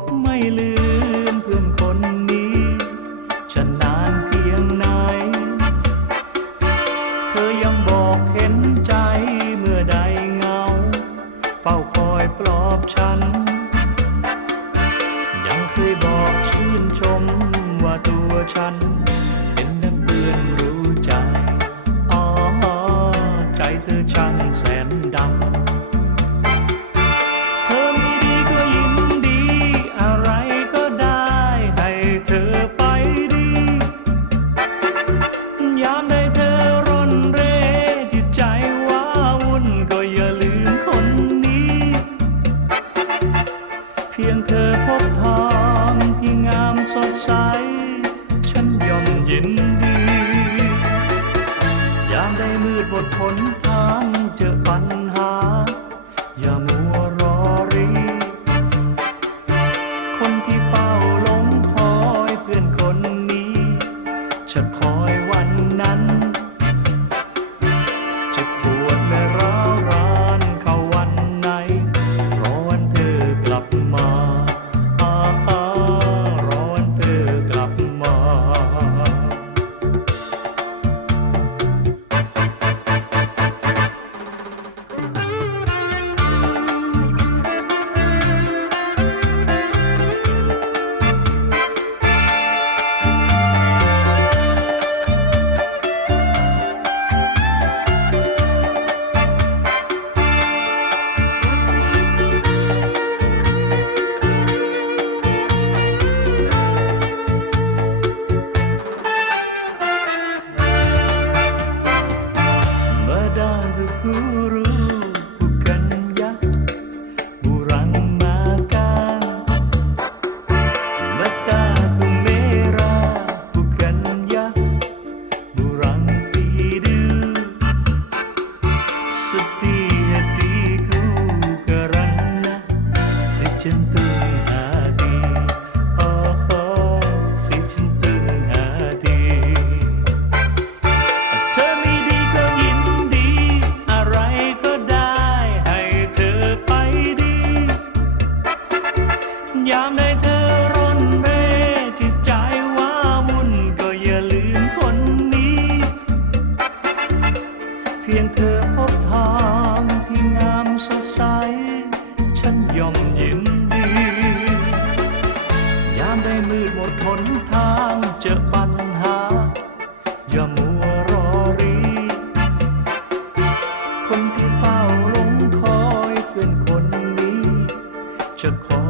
บไม่ลืมเพื่อนคนนี้ ฉันนานเพียงไหน เธอยังบอกเห็นใจเมื่อใดเหงา เฝ้าคอยปลอบฉัน ยังเคยบอกชื่นชมว่าตัวฉัน ยงเธอพบทางที่งามสดใส ฉันย่อมยินดี ยามได้มืดบททนทางเจอปัญ ใส ฉันย่อมยินดี ยามได้มืดหมดหนทางเจอปัญหา อย่ามัวรอรี คนที่เฝ้าลงคอยเพื่อนคนนี้ จะคอย